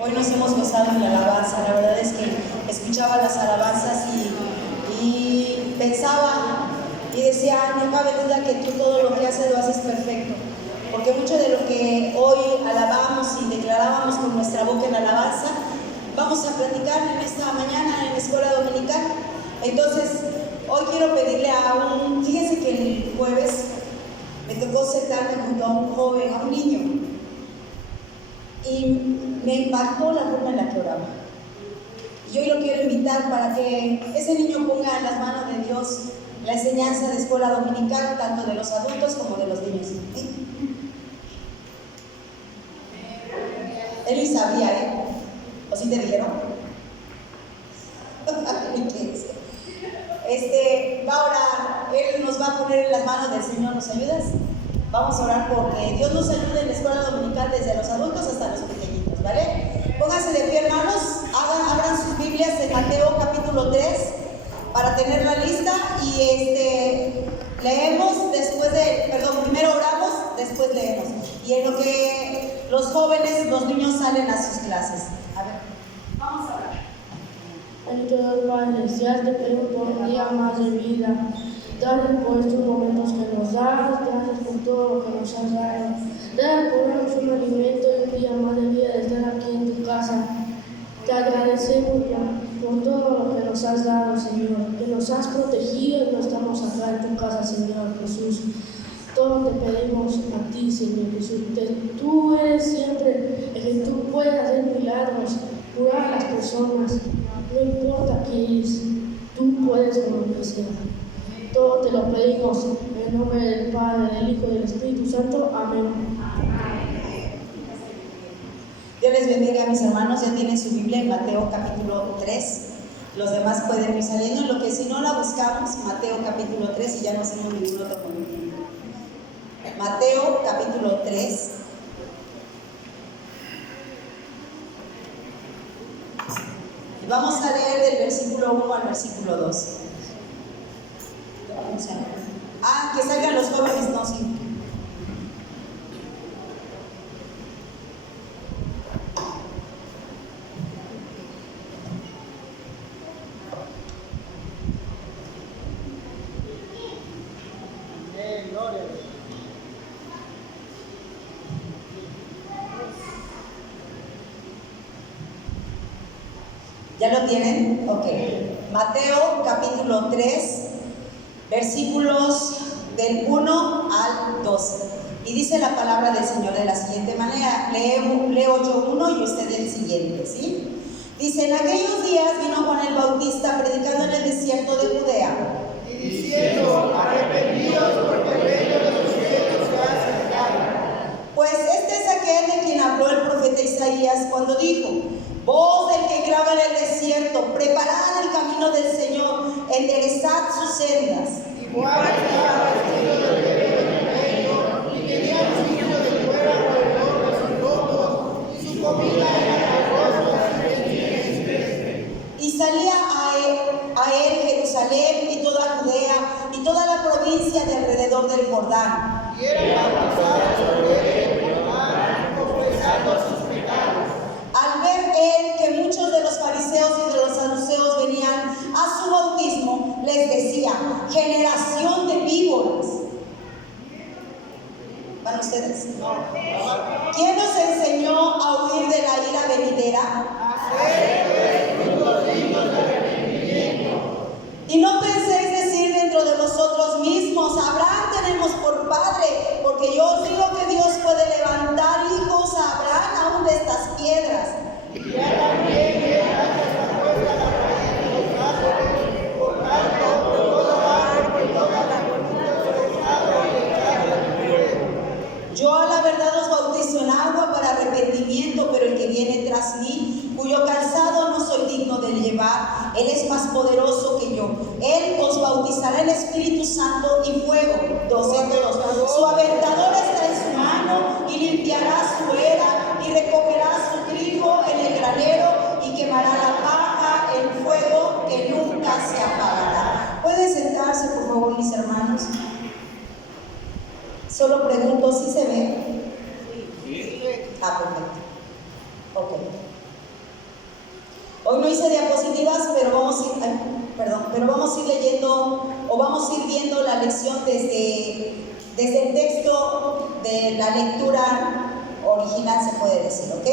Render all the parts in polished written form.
Hoy nos hemos gozado en la alabanza. La verdad es que escuchaba las alabanzas y pensaba y decía, no cabe duda que tú todo lo que haces lo haces perfecto, porque mucho de lo que hoy alabamos y declarábamos con nuestra boca en alabanza, vamos a platicar en esta mañana en la escuela dominical. Entonces, hoy quiero pedirle fíjense que el jueves me tocó sentarme junto a un joven, a un niño, y me impactó la forma en la que oraba. Y hoy lo quiero invitar para que ese niño ponga en las manos de Dios la enseñanza de escuela dominical, tanto de los adultos como de los niños. ¿Sí? Él ni sabía, ¿o sí te dijeron? Va a orar, Él nos va a poner en las manos del Señor. ¿Nos ayudas? Vamos a orar porque Dios nos ayude en la escuela dominical desde los adultos hasta los pequeñitos, ¿vale? Pónganse de pie, hermanos, abran sus Biblias en Mateo capítulo 3 para tenerla lista y leemos primero oramos, después leemos. Y en lo que los jóvenes, los niños salen a sus clases. A ver, vamos a orar. Bendito Dios Padre Celestial, te pedimos por un día más de vida. Gracias por estos momentos que nos das, gracias por todo lo que nos has dado. Gracias por darnos un alimento y un día más de vida de estar aquí en tu casa. Te agradecemos por todo lo que nos has dado, Señor, que nos has protegido y no estamos acá en tu casa, Señor Jesús. Todo te pedimos a ti, Señor Jesús. Tú eres siempre el que tú puedes hacer milagros, curar a las personas. No importa qué es, tú puedes con lo que sea. Todo te lo pedimos en el nombre del Padre, del Hijo y del Espíritu Santo. Amén. Dios les bendiga, mis hermanos. Ya tienen su Biblia en Mateo capítulo 3. Los demás pueden ir saliendo. En lo que si no la buscamos, Mateo capítulo 3 y ya no hacemos ningún otro movimiento. Mateo capítulo 3. Y vamos a leer del versículo 1 al versículo 2. Que salgan los jóvenes, no, sí. ¿Ya lo tienen? Ok. Mateo capítulo 3, versículos del 1 al 12. Y dice la palabra del Señor de la siguiente manera. Leo yo uno y usted el siguiente, ¿sí? Dice: en aquellos días vino Juan el Bautista predicando en el desierto de Judea y diciendo: arrepentidos, porque el reino de los cielos se ha acercado. Pues este es aquel de quien habló el profeta Isaías cuando dijo: voz del que graba en el desierto, preparad el camino del Señor, enderezad sus sendas. Igual estaba vestido del velo del reino, y tenía un signo de fuera alrededor de sus lomos, y su comida era langostas y serpientes silvestres. Y salía a él Jerusalén y toda Judea y toda la provincia de alrededor del Jordán. Y eran bautizados sobre él por Juan, confesando sus pecados. Al ver él que muchos de los fariseos y de los saduceos venían a su bautismo, les decía: generación de víboras. ¿Van ustedes? No. ¿Quién nos enseñó a huir de la ira venidera? Y no penséis decir dentro de vosotros mismos: Abraham tenemos por padre, porque yo os digo que Dios puede levantar hijos a Abraham aún de estas piedras. Y ya también está puesta la raíz de los árboles, por tanto, por toda árbol y toda la cultura forestado y echado en el fuego. Yo a la verdad os bautizo en agua para arrepentimiento, pero el que viene tras mí, cuyo calzado no soy digno de llevar, él es más poderoso que yo. Él os bautizará en Espíritu Santo y fuego. 2:2. Su aventador está en su mano y limpiará su era y recogerá su trigo en el granero y quemará la paja en fuego que nunca se apagará. ¿Pueden sentarse, por favor, mis hermanos? Solo pregunto, ¿sí se ve? Sí. Perfecto. Ok. Hoy no hice diapositivas, pero vamos a ir leyendo o vamos a ir viendo la lección desde el texto de la lectura original, se puede decir, ¿ok?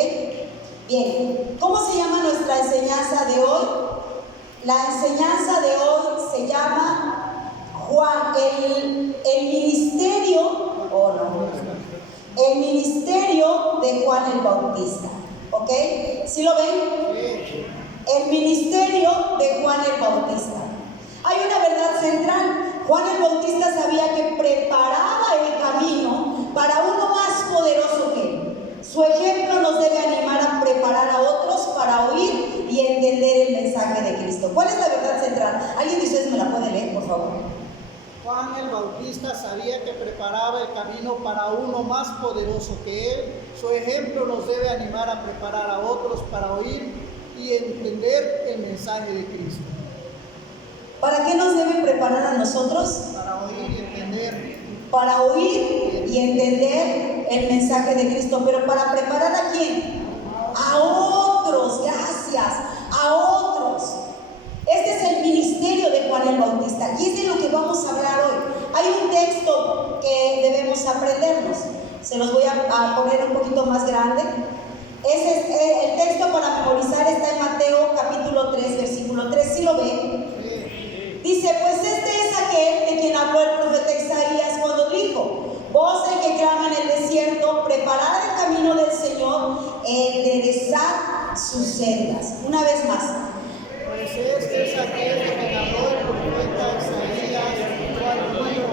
Bien, ¿cómo se llama nuestra enseñanza de hoy? La enseñanza de hoy se llama Juan, el ministerio de Juan el Bautista, ¿ok? ¿Sí lo ven? El ministerio de Juan el Bautista. Hay una verdad central. Juan el Bautista sabía que preparaba el camino para uno más poderoso que él. Su ejemplo nos debe animar a preparar a otros para oír y entender el mensaje de Cristo. ¿Cuál es la verdad central? ¿Alguien de ustedes me la puede leer, por favor? Juan el Bautista sabía que preparaba el camino para uno más poderoso que él. Su ejemplo nos debe animar a preparar a otros para oír y entender el mensaje de Cristo. ¿Para qué nos debe preparar a nosotros? Para oír y entender. Para oír y entender el mensaje de Cristo. ¿Pero para preparar a quién? A otros, gracias, a otros. Este es el ministerio de Juan el Bautista y es de lo que vamos a hablar hoy. Hay un texto que debemos aprendernos. Se los voy a poner un poquito más grande. El texto para memorizar está en Mateo capítulo 3, versículo 3. ¿Sí lo ven? Dice, pues este es aquel de quien habló el profeta Isaías cuando dijo: voz del que clama en el desierto, preparad el camino del Señor, enderezad sus sendas. Una vez más. Pues este es aquel de quien habló el profeta Isaías cuando dijo: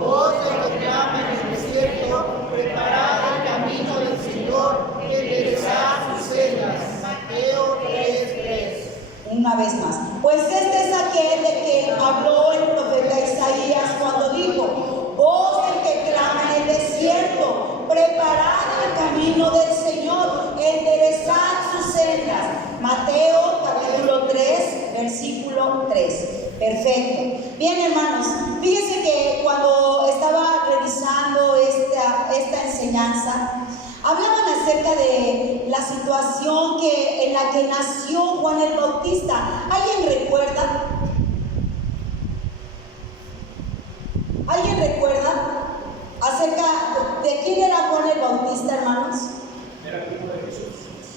voz del que clama en el desierto, preparad el camino del Señor, enderezad sus sendas. Mateo 3:3. Una vez más. Pues este es aquel de que habló el profeta Isaías cuando dijo: voz del que clama en el desierto, preparad el camino del Señor, enderezad sus sendas. Mateo capítulo 3, versículo 3. Perfecto. Bien, hermanos, fíjense que cuando estaba revisando esta enseñanza, hablaban acerca de la situación en la que nació Juan el Bautista. ¿Alguien recuerda? ¿Alguien recuerda acerca de quién era Juan el Bautista, hermanos? Era primo de Jesús.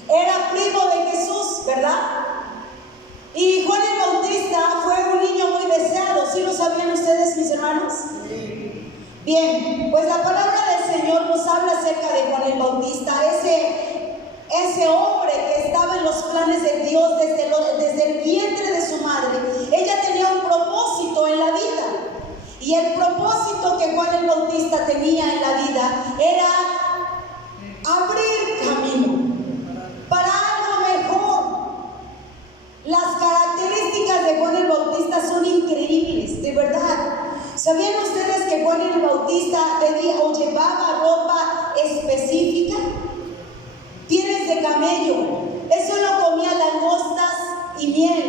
Era primo de Jesús, ¿verdad? Y Juan el Bautista fue un niño muy deseado. ¿Sí lo sabían ustedes, mis hermanos? Bien, pues la palabra del Señor nos habla acerca de Juan el Bautista, ese hombre que estaba en los planes de Dios desde el vientre de su madre. Ella tenía un propósito en la vida, y el propósito que Juan el Bautista tenía en la vida era abrir camino para algo mejor. Las características de Juan el Bautista son increíbles, de verdad. ¿Sabían ustedes que Juan el Bautista llevaba ropa específica? Pieles de camello. Él solo comía langostas y miel.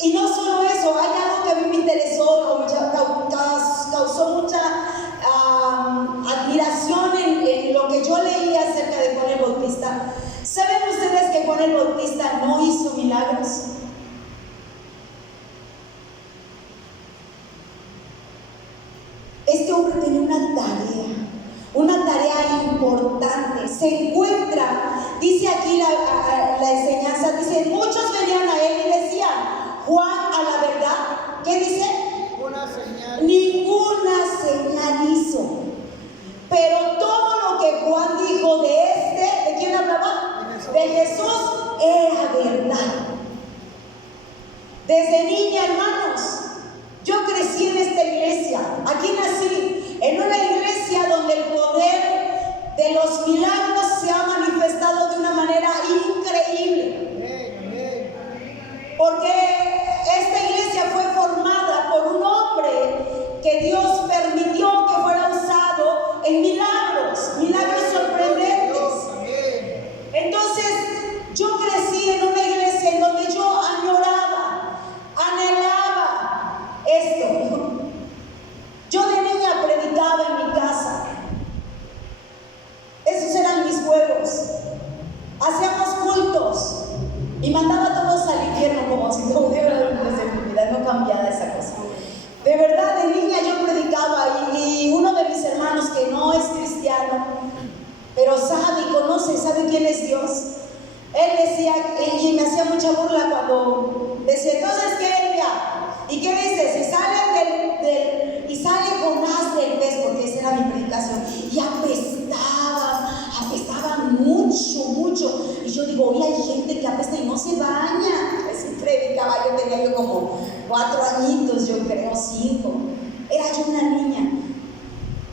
Y no solo eso, hay algo que a mí me interesó, causó mucha admiración en lo que yo leí acerca de Juan el Bautista. ¿Saben ustedes que Juan el Bautista no hizo milagros? Este hombre tenía una tarea importante. Se encuentra, dice aquí la enseñanza, dice: muchos venían a él y decían: Juan, a la verdad, ¿qué dice? Ninguna señal hizo. Pero todo lo que Juan dijo ¿de quién hablaba? De Jesús, era verdad. Desde niña, hermanos, yo crecí en esta iglesia. Aquí nací en una iglesia donde el poder de los milagros se ha él decía, y me hacía mucha burla cuando decía, entonces, ¿qué, Elvia? ¿Y qué dices? Y sale Jonás del pez, porque esa era mi predicación, y apestaban mucho. Y yo digo, oye, hay gente que apesta y no se baña. Así predicaba, yo tenía como 4 añitos, yo creo, 5. Era yo una niña.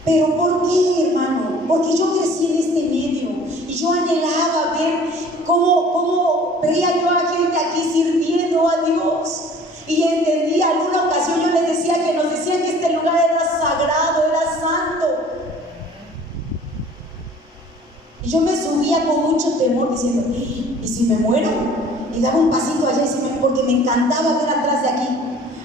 Pero ¿por qué, hermano? Porque yo crecí en este medio y yo anhelaba ver cómo veía yo a gente aquí sirviendo a Dios. Y entendía, en una ocasión yo les decía que nos decían que este lugar era sagrado, era santo. Y yo me subía con mucho temor diciendo, ¿y si me muero? Y daba un pasito allá porque me encantaba ver atrás de aquí.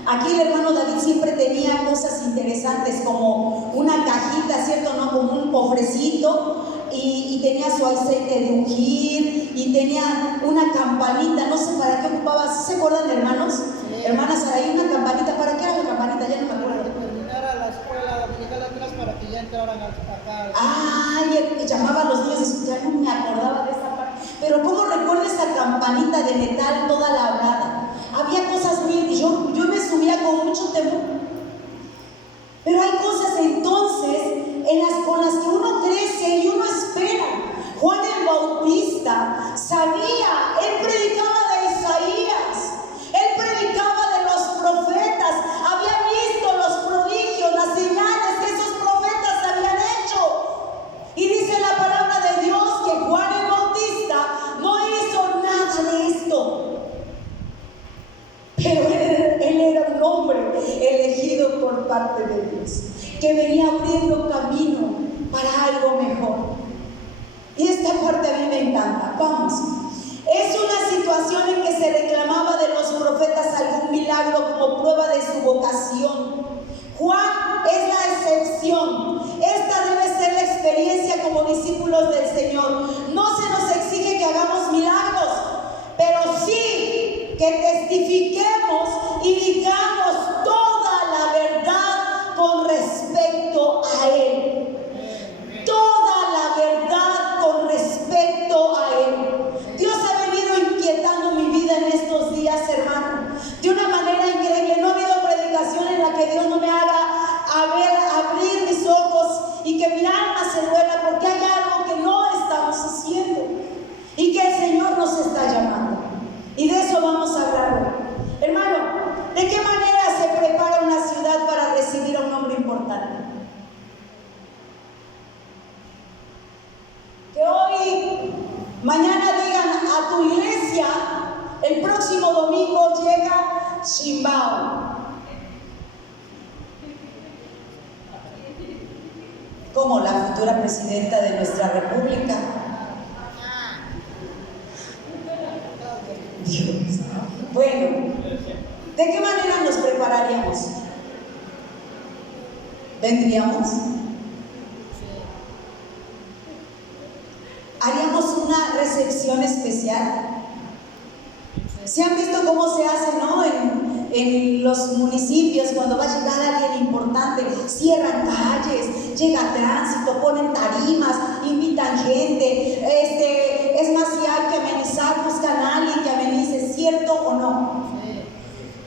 Aquí el hermano David siempre tenía cosas interesantes, como una cajita, ¿cierto? ¿No? Como un cofrecito, y tenía su aceite de ungir, y tenía una campanita, no sé para qué ocupaba. ¿Sí se acuerdan, hermanos? Sí. Hermanas, ahí una campanita, ¿para qué era la campanita? Ya no me acuerdo. Para que terminara la escuela dominical atrás, para que ya entraran acá. Ay, llamaba a los niños, ya no me acordaba de esa parte. Pero ¿cómo recuerdo esa campanita de metal toda labrada? Había cosas muy... Yo me subía con mucho temor. Pero hay cosas entonces con las que uno crece y uno espera. Juan el Bautista sabía, él predicaba de Isaías, él predicaba de los profetas, había visto los prodigios, las señales que esos profetas habían hecho. Y dice la palabra de Dios que Juan el Bautista no hizo nada de esto. Pero él era un hombre elegido por parte de Dios, que venía abriendo camino para algo mejor. Y esta parte a mí me encanta. Vamos. Es una situación en que se reclamaba de los profetas algún milagro como prueba de su vocación. Juan es la excepción. Esta debe ser la experiencia como discípulos del Señor. No se nos exige que hagamos milagros, pero sí que testifiquemos y digamos toda la verdad con respecto a Él. Toda la verdad con respecto a Él. Dios ha venido inquietando mi vida en estos días, hermano, de una manera increíble. No ha habido predicación en la que Dios no me haga abrir mis ojos y que mi alma se duela, porque hay algo que no estamos haciendo y que el Señor nos está llamando. Y de eso vamos a hablar hoy. Hermano, ¿de qué manera se prepara una ciudad para recibir a un hombre importante? Que hoy, mañana digan a tu iglesia, el próximo domingo llega Shimbao. Como la futura presidenta de nuestra república. Dios. Bueno, ¿de qué manera nos prepararíamos? ¿Vendríamos? ¿Haríamos una recepción especial? ¿Se han visto cómo se hace, no? En los municipios, cuando va a llegar alguien importante, cierran calles, llega tránsito, ponen tarimas, invitan gente. Es más, si hay que amenizar, buscan a alguien que amenice, ¿cierto o no?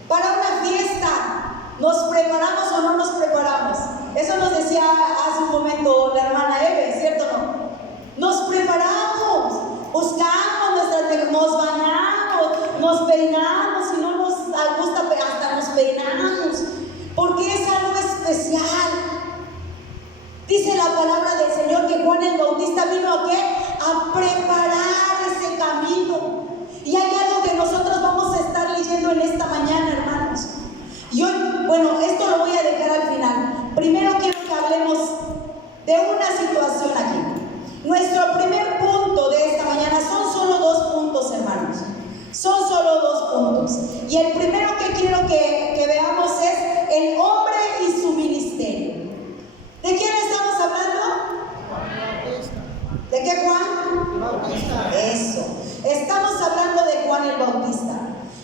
Para una fiesta, ¿nos preparamos o no nos preparamos? Eso nos decía hace un momento la hermana Eve, ¿cierto o no? Nos preparamos, buscamos, nos bañamos, nos peinamos, si no nos gusta hasta nos peinamos, porque es algo especial. Dice la palabra del Señor que Juan el Bautista vino ¿a qué? A preparar ese camino. Y hay algo que nosotros vamos a estar leyendo en esta mañana, hermanos. Y hoy, bueno, esto lo voy a dejar al final. Primero quiero que hablemos de una situación aquí. Nuestro primer punto de esta mañana son solo 2 puntos, hermanos. Son solo 2 puntos. Y el primero que quiero que veamos es el hombre y su ministerio. ¿De quién estamos hablando? ¿De qué, Juan? Bautista. Eso. Estamos hablando de Juan el Bautista.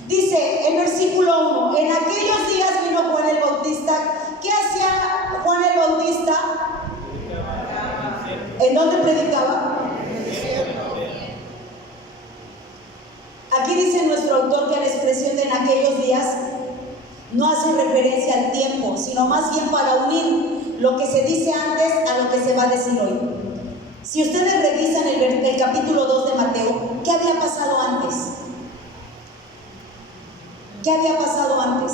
Dice el versículo 1: en aquellos días vino Juan el Bautista. ¿Qué hacía Juan el Bautista? ¿En dónde predicaba? hace referencia al tiempo, sino más bien para unir lo que se dice antes a lo que se va a decir hoy. Si ustedes revisan el capítulo 2 de Mateo, ¿qué había pasado antes? ¿Qué había pasado antes?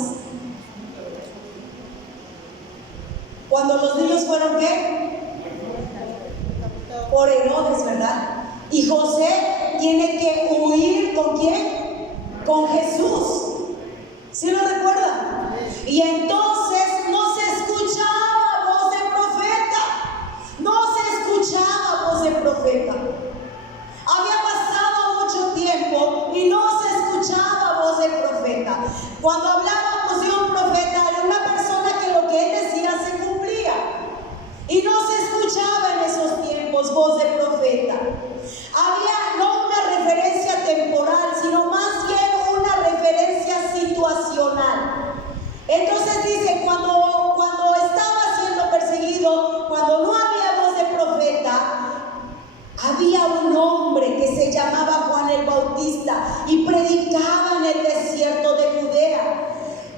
Cuando los niños fueron, ¿qué? Por Herodes, ¿verdad? Y José tiene que huir, ¿con quién? Con Jesús. ¿Sí lo recuerdan? Y entonces no se escuchaba voz de profeta. No se escuchaba voz de profeta. Había pasado mucho tiempo y no se escuchaba voz de profeta. Cuando hablábamos de un profeta, era una persona que lo que él decía se cumplía. Y no se escuchaba en esos tiempos voz de profeta. Había no una referencia temporal, sino más bien una referencia situacional. Entonces dice, cuando estaba siendo perseguido, cuando no había voz de profeta, había un hombre que se llamaba Juan el Bautista y predicaba en el desierto de Judea.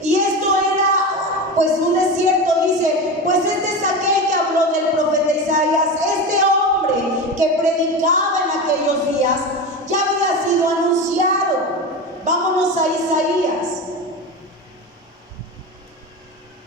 Y esto era pues un desierto, dice, pues este es aquel que habló del profeta Isaías. Este hombre que predicaba en aquellos días ya había sido anunciado. Vámonos a Isaías.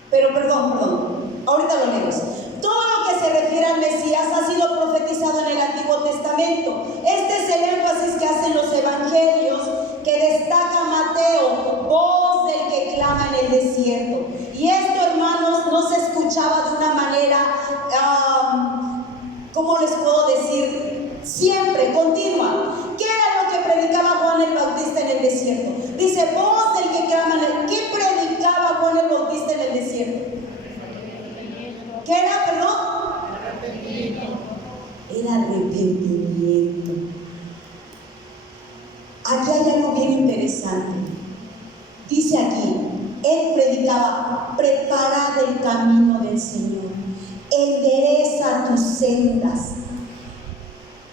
Pero perdón, ahorita lo leemos. Todo lo que se refiere al Mesías ha sido profetizado en el Antiguo Testamento. Este es el énfasis que hacen los evangelios, que destaca Mateo, voz del que clama en el desierto. Y esto, hermanos, no se escuchaba de una manera, ¿cómo les puedo decir? Siempre, continua. ¿Qué era lo que predicaba Juan el Bautista en el desierto? Dice, voz del que clama en el... ¿Qué predicaba Juan el Bautista en el desierto? ¿Qué era, perdón? Era arrepentimiento. Aquí hay algo bien interesante. Dice aquí, él predicaba, preparad el camino del Señor, endereza tus sendas.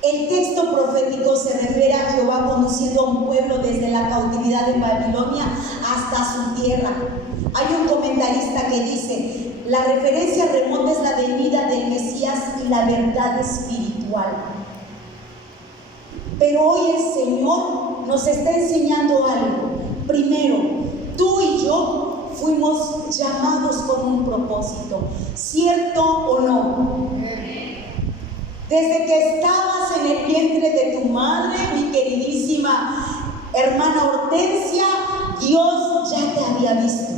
El texto profético se refiere a Jehová conduciendo a un pueblo desde la cautividad de Babilonia hasta su tierra. Hay un comentarista que dice, la referencia remota es la venida del Mesías y la verdad espiritual. Pero hoy el Señor nos está enseñando algo. Primero, tú y yo fuimos llamados con un propósito, ¿cierto o no? Desde que estabas en el vientre de tu madre, mi queridísima hermana Hortensia, Dios ya te había visto.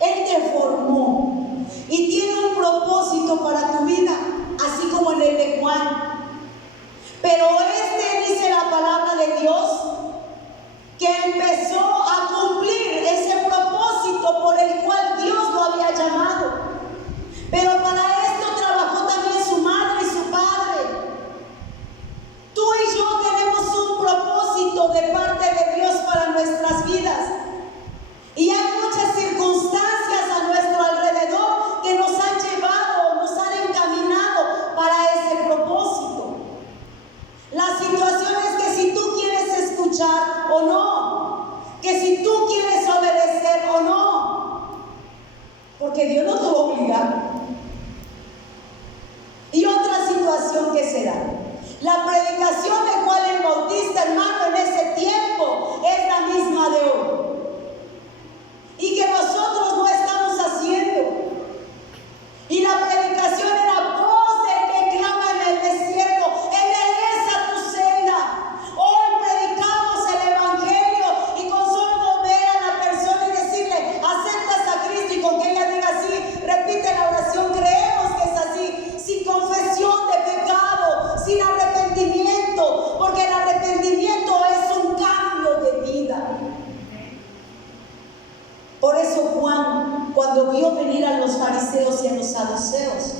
Él te formó y tiene un propósito para tu vida, así como en el de Juan. Pero dice la palabra de Dios, que empezó a cumplir ese propósito por el cual Dios lo había llamado. Pero para esto trabajó también su madre y su padre. Tú y yo tenemos un propósito de parte de Dios para nuestras vidas. Y hay muchas circunstancias a nuestro alrededor que nos han llevado, nos han encaminado para ese propósito. La situación es que si tú quieres escuchar o no, que si tú quieres obedecer o no, porque Dios no te va a obligar. Y otra situación que se da, la predicación de Juan el Bautista, hermano, en ese tiempo es la misma de hoy. Y que nosotros no estamos haciendo. Y la predicación era voz del que clama en el desierto, endereza tu senda. Hoy predicamos el evangelio y con solo ver a la persona y decirle, aceptas a Cristo, y con que ella diga así, repite la oración, creemos que es así, sin confesión de pecado, sin arrepentimiento, porque el arrepentimiento es un cambio de vida. Por eso Juan, cuando vio venir a los fariseos y a los saduceos,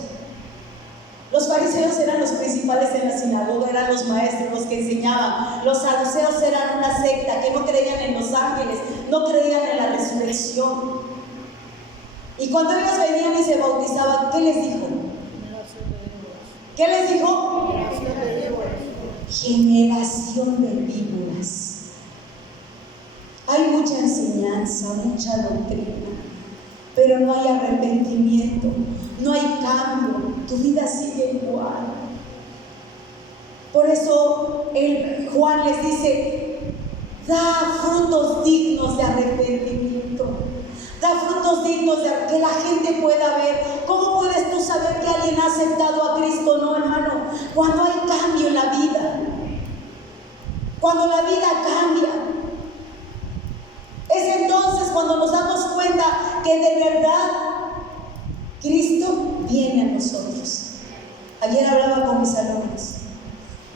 los fariseos eran los principales en la sinagoga, eran los maestros, los que enseñaban. Los saduceos eran una secta que no creían en los ángeles, no creían en la resurrección. Y cuando ellos venían y se bautizaban, ¿qué les dijo? ¿Qué les dijo? Generación de víboras. Hay Hay mucha enseñanza, mucha doctrina, pero no hay arrepentimiento, no hay cambio, tu vida sigue igual. Por eso Juan les dice, da frutos dignos de arrepentimiento, da frutos dignos de que la gente pueda ver. ¿Cómo puedes tú saber que alguien ha aceptado a Cristo? No, hermano, cuando hay cambio en la vida, cuando la vida cambia, es entonces cuando nos damos cuenta que de verdad Cristo viene a nosotros. Ayer hablaba con mis alumnos,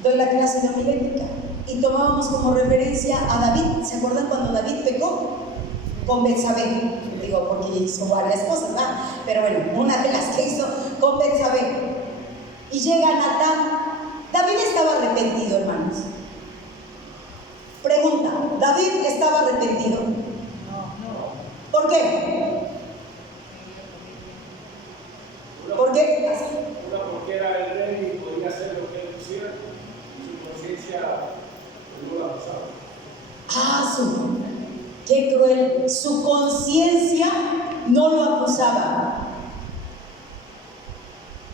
doy la clase de homilética y tomábamos como referencia a David. ¿Se acuerdan cuando David pecó con Betsabé? Digo, porque hizo varias cosas, ¿verdad? Pero bueno, una de las que hizo con Betsabé. Y llega Natán. David estaba arrepentido, hermanos. Pregunta, ¿David estaba arrepentido? No. ¿Por qué? ¿Por qué? Una, porque era el rey y podía hacer lo que él quisiera, y su conciencia no la pasaba. ¡Qué cruel! Su conciencia no lo acusaba.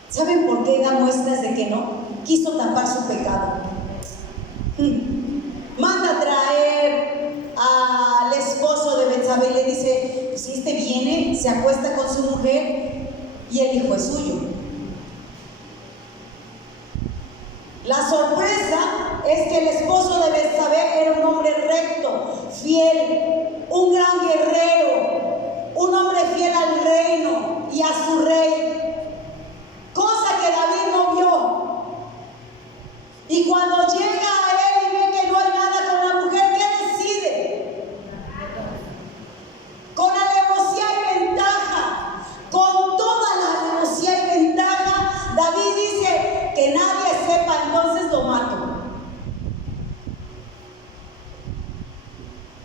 ¿Saben por qué da muestras de que no? Quiso tapar su pecado. Manda a traer al esposo de Betsabé y le dice, si este viene, se acuesta con su mujer y el hijo es suyo. La sorpresa es que el esposo de Betsabé era un hombre recto, fiel, un gran guerrero, un hombre fiel al reino y a su rey, cosa que David no vio. Y cuando llega a él y ve que no hay nada con la mujer, ¿qué decide? Con alevosía y ventaja, con toda la alevosía y ventaja, David dice que nadie sepa, entonces lo mato.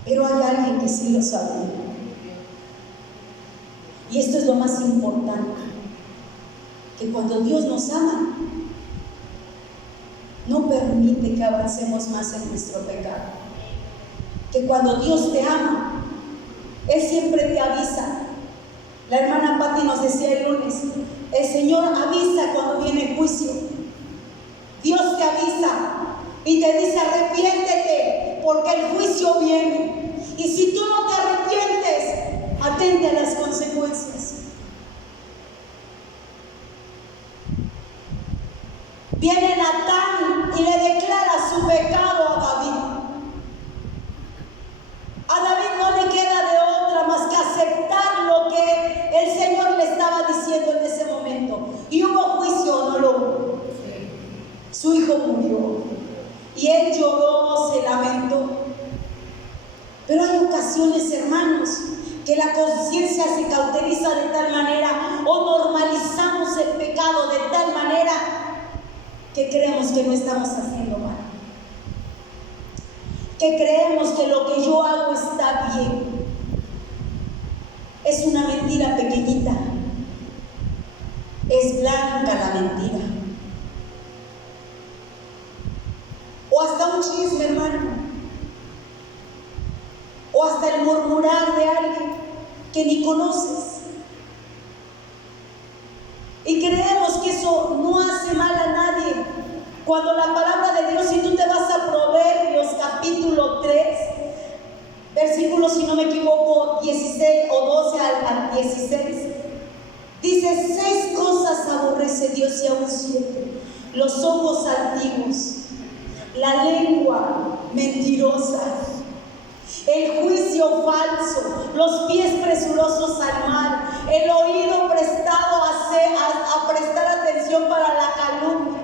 Pero hay alguien que sí lo sabía. Y esto es lo más importante, que cuando Dios nos ama, no permite que avancemos más en nuestro pecado. Que cuando Dios te ama, Él siempre te avisa. La hermana Patti nos decía el lunes, el Señor avisa cuando viene el juicio. Dios te avisa y te dice, arrepiéntete, porque el juicio viene. Y si tú no te arrepientes, atente a las consecuencias. Viene Natán y le declara su pecado a David. A David no le queda de otra más que aceptar lo que el Señor le estaba diciendo en ese momento. ¿Y hubo juicio o no lo hubo? Su hijo murió y él lloró, se lamentó. Pero hay ocasiones, hermanos, que la conciencia se cauteriza de tal manera o normalizamos el pecado de tal manera que creemos que no estamos haciendo mal, que creemos que lo que yo hago está bien. Es una mentira pequeñita, es blanca la mentira. O hasta un chisme, hermano, o hasta el murmurar de alguien que ni conoces. Y creemos que eso no hace mal a nadie. Cuando la palabra de Dios, si tú te vas a Proverbios capítulo 3, versículo, si no me equivoco, 16 o 12 al 16, dice, 6 cosas aborrece Dios y aún 7: los ojos altivos, la lengua mentirosa, el juicio falso, los pies presurosos al mal, el oído prestado a prestar atención para la calumnia.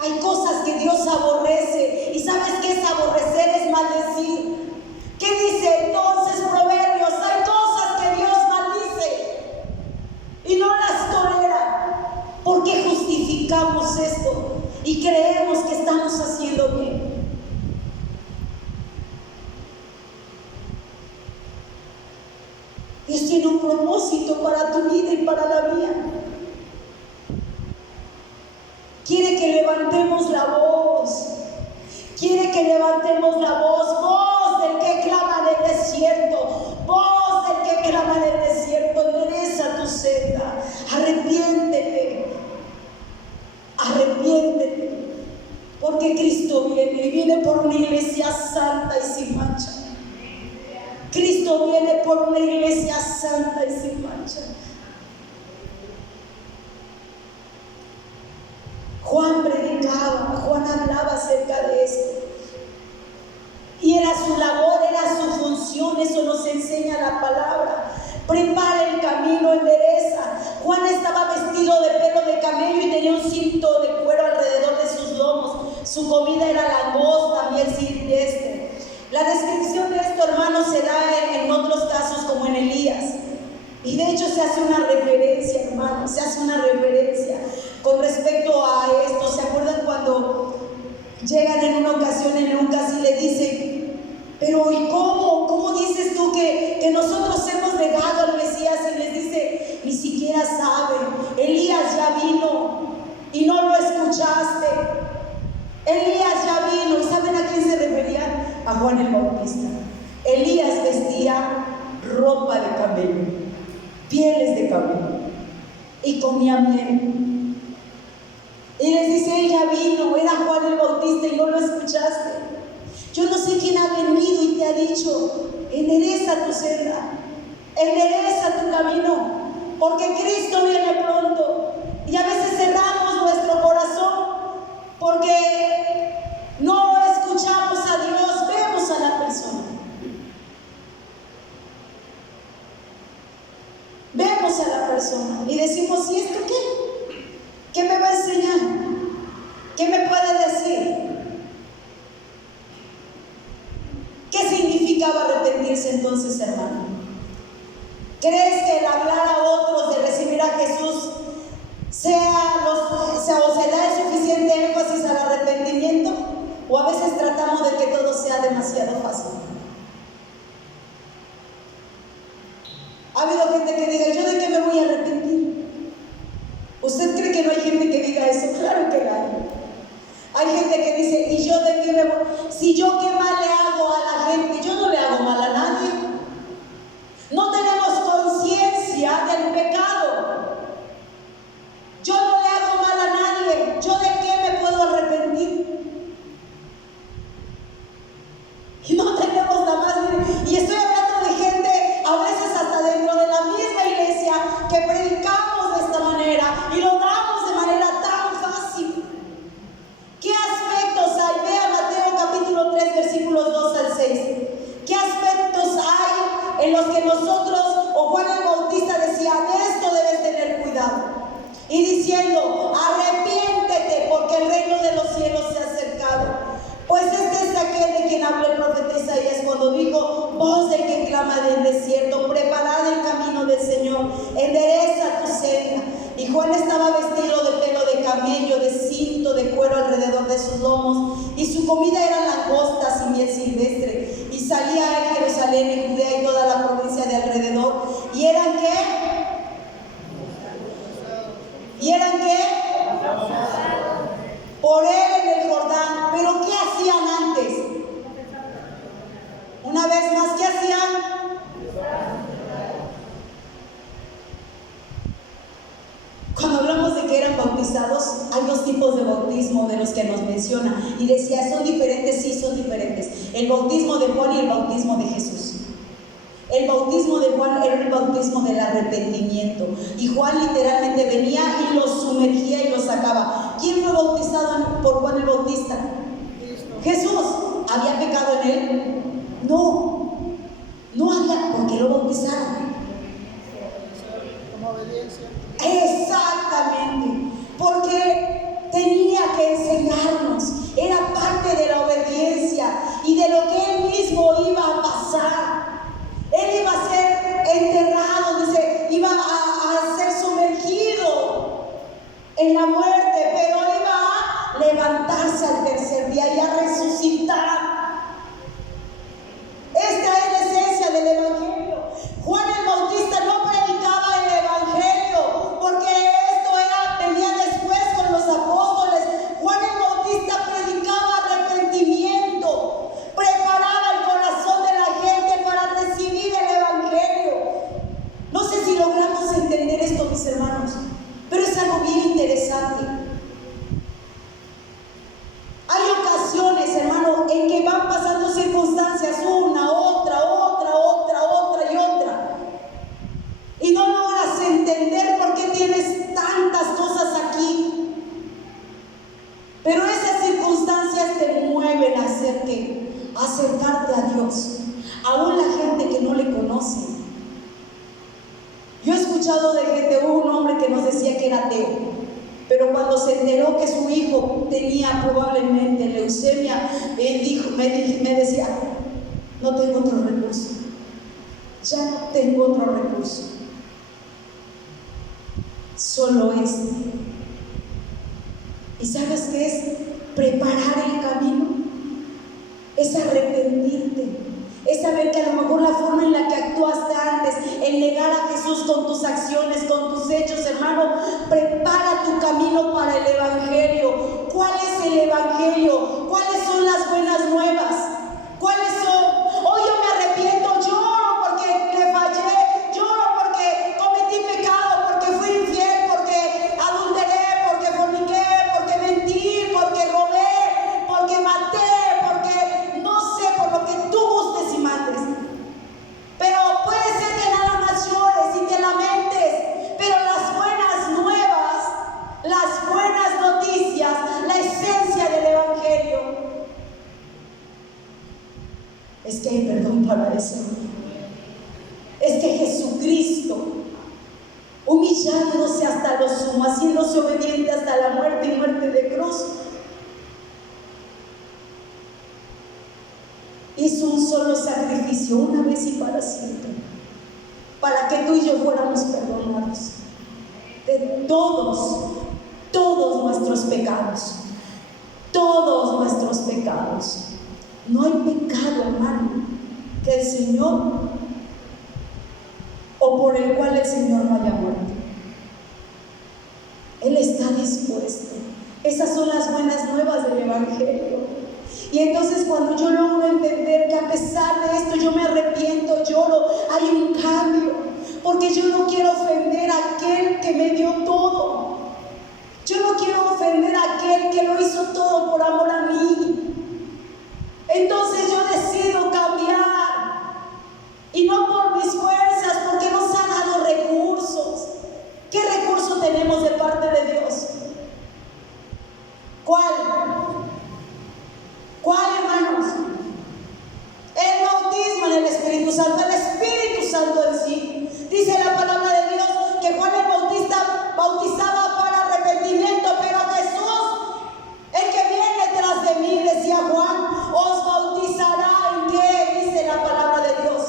Hay cosas que Dios aborrece. ¿Y sabes qué es aborrecer? Es maldecir. ¿Qué dice entonces Proverbios? Hay cosas que Dios maldice y no las tolera. ¿Por qué justificamos esto y creemos que estamos haciendo bien? Dios tiene un propósito para tu vida y para la mía. Quiere que levantemos la voz. Quiere que levantemos la voz. Voz del que clama en el desierto. Cristo viene y viene por una iglesia santa y sin mancha. Cristo viene por una iglesia santa y sin mancha. Juan predicaba, Juan hablaba acerca de esto. Y era su labor, era su función, eso nos enseña la palabra. Prepara el camino, endereza. Juan estaba vestido de pelo de camello y tenía un cinto de cuero alrededor de sus lomos. Su comida era langosta, miel silvestre. La descripción de esto, hermanos, se da en otros casos como en Elías. Y de hecho se hace una referencia, hermanos, se hace una referencia con respecto a esto. ¿Se acuerdan cuando llegan en una ocasión en Lucas y le dicen, pero ¿y cómo? ¿Cómo dices tú que nosotros hemos negado al Mesías? Y les dice, ni siquiera saben, Elías ya vino y no lo escuchaste. Elías ya vino. ¿Y saben a quién se referían? A Juan el Bautista. Elías vestía ropa de camello, pieles de camello, y comía miel. Y les dice, él ya vino, era Juan el Bautista y no lo escuchaste. Yo no sé quién ha venido y te ha dicho, endereza tu senda, endereza tu camino, porque Cristo viene pronto. Y a veces cerramos nuestro corazón porque no escuchamos a Dios, vemos a la persona. Vemos a la persona y decimos, ¿y esto qué? ¿Qué me va a enseñar? ¿Qué me puede decir? ¿Qué significaba arrepentirse entonces, hermano? ¿Crees que el hablar a otros de recibir a Jesús se da el suficiente énfasis al arrepentimiento? ¿O a veces tratamos de que todo sea demasiado fácil? Ha habido gente que diga, ¿yo de qué me voy a arrepentir? ¿Usted cree que no hay gente que diga eso? Claro que la hay. Hay gente que dice, ¿y yo de qué me voy? Si yo qué mal le hago a la gente, yo no le hago mal a nadie. No tenemos conciencia del pecado. Yo no le hago mal a nadie. ¿Yo de qué me puedo arrepentir? Y no tenemos la más. Y estoy hablando de gente, a veces hasta dentro de la misma iglesia, que predicamos de esta manera y lo damos de manera tan fácil. ¿Qué aspectos hay? Vea Mateo capítulo 3, versículos 2 al 6. ¿Qué aspectos hay en los que nosotros, o Juan el Bautista decía, de esto debes tener cuidado? Y diciendo, arrepiéntete porque el reino de los cielos se ha acercado. Pues este es aquel de quien habló el profeta Isaías cuando dijo, voz del que clama del desierto, preparad el camino del Señor, endereza tu senda. Y Juan estaba vestido de pelo de camello, de cinto de cuero alrededor de sus lomos, y su comida era langostas y miel silvestre. Y salía a Jerusalén, en Judea y toda la provincia de alrededor. ¿Y eran qué? ¿Y eran qué? Por él en el Jordán. ¿Pero qué hacían antes? Una vez más, ¿qué hacían? Cuando hablamos de que eran bautizados, hay dos tipos de bautismo de los que nos menciona. Y decía, ¿son diferentes? Sí, son diferentes. El bautismo de Juan y el bautismo de Jesús. El bautismo de Juan era el bautismo del arrepentimiento. Y Juan literalmente venía y los sumergía y los sacaba. ¿Quién fue bautizado por Juan el Bautista? Jesús. ¿Había pecado en él? No. No había. ¿Por qué lo bautizaron? Como obediencia. Exactamente. Porque tenía que enseñarnos. Era parte de la obediencia y de lo que él mismo iba a pasar. Él iba a ser enterrado, dice, iba a ser sumergido en la muerte, pero iba a levantarse al tercer día y a resucitar. Esta es la esencia del Evangelio. Juan el Bautista no predicaba el Evangelio, porque esto venía después con los apóstoles. Juan el Bautista predicaba arrepentimiento, preparaba el corazón acercarte a Dios, aún la gente que no le conoce. Yo he escuchado de gente, un hombre que nos decía que era ateo, pero cuando se enteró que su hijo tenía probablemente leucemia, me decía, no tengo otro recurso, ya no tengo otro recurso, solo este. ¿Y sabes qué es? Preparar el camino, es arrepentirte, es saber que a lo mejor la forma en la que actuaste antes, el negar a Jesús con tus acciones, con tus hechos, hermano, prepara tu camino para el Evangelio. ¿Cuál es el Evangelio? ¿Cuáles son las buenas nuevas? ¿Cuáles son? Hoy yo me arrepiento, lloro porque le fallé, lloro porque cometí pecado, porque fui infiel, porque adulteré, porque forniqué, porque mentí, porque robé, porque maté, porque no sé, por lo que tú gustes y mandes. Pero puede ser que nada más llores y te lamentes, pero las buenas nuevas, las buenas noticias, la esencia del Evangelio es que hay perdón para eso. Es que Jesucristo, humillándose hasta lo sumo, haciéndose obediente hasta la muerte y muerte de cruz, hizo un solo sacrificio, una vez y para siempre, para que tú y yo fuéramos perdonados de todos nuestros pecados, todos nuestros pecados. No hay pecado, hermano, que el Señor, o por el cual el Señor no haya muerto. Él está dispuesto. Esas son las buenas nuevas del Evangelio. Y entonces cuando yo logro entender que a pesar de esto yo me arrepiento, lloro, hay un cambio, porque yo no quiero ofender a aquel que me dio todo. Yo no quiero ofender a aquel que lo hizo todo por amor a mí. Entonces yo decido cambiar, y no por mis fuerzas, porque nos han dado recursos. ¿Qué recurso tenemos de parte de Dios? ¿Cuál? ¿Cuál, hermanos? El bautismo en el Espíritu Santo, el Espíritu Santo en sí. Dice la palabra de Dios que Juan el Bautista bautizaba para arrepentimiento, pero Jesús, el que viene tras de mí, decía Juan, os bautizará ¿en qué? Dice la palabra de Dios.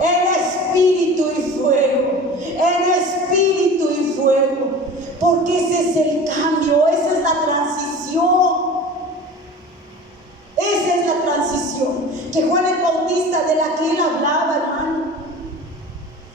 En espíritu y fuego. En espíritu y fuego. Porque ese es el cambio, esa es la transición. Esa es la transición que Juan el Bautista, de la que él hablaba, hermano.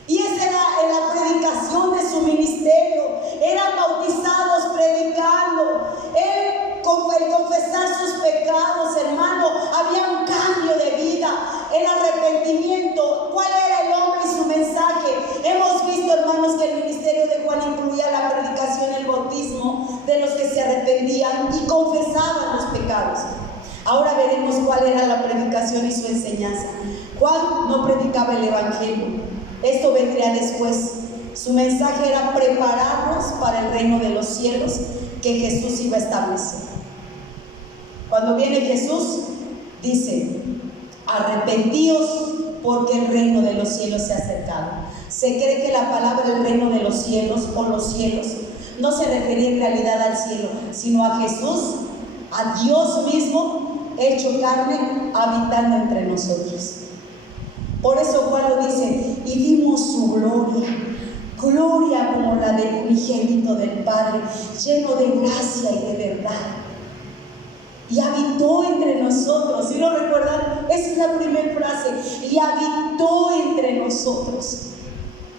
Y esa era en la predicación de su ministerio. Eran bautizados predicando. El confesar sus pecados, hermano, había un cambio de vida, el arrepentimiento. ¿Cuál era el hombre y su mensaje? Hemos visto, hermanos, que el ministerio de Juan incluía la predicación, el bautismo de los que se arrepentían y confesaban los pecados. Ahora veremos cuál era la predicación y su enseñanza. Juan no predicaba el Evangelio. Esto vendría después. Su mensaje era prepararnos para el reino de los cielos que Jesús iba a establecer. Cuando viene Jesús, dice, arrepentíos porque el reino de los cielos se ha acercado. Se cree que la palabra el reino de los cielos o los cielos no se refería en realidad al cielo, sino a Jesús, a Dios mismo hecho carne, habitando entre nosotros. Por eso Juan lo dice, y vimos su gloria, gloria como la del unigénito del Padre, lleno de gracia y de verdad. Y habitó entre nosotros. ¿Sí lo recuerdan? Esa es la primera frase. Y habitó entre nosotros.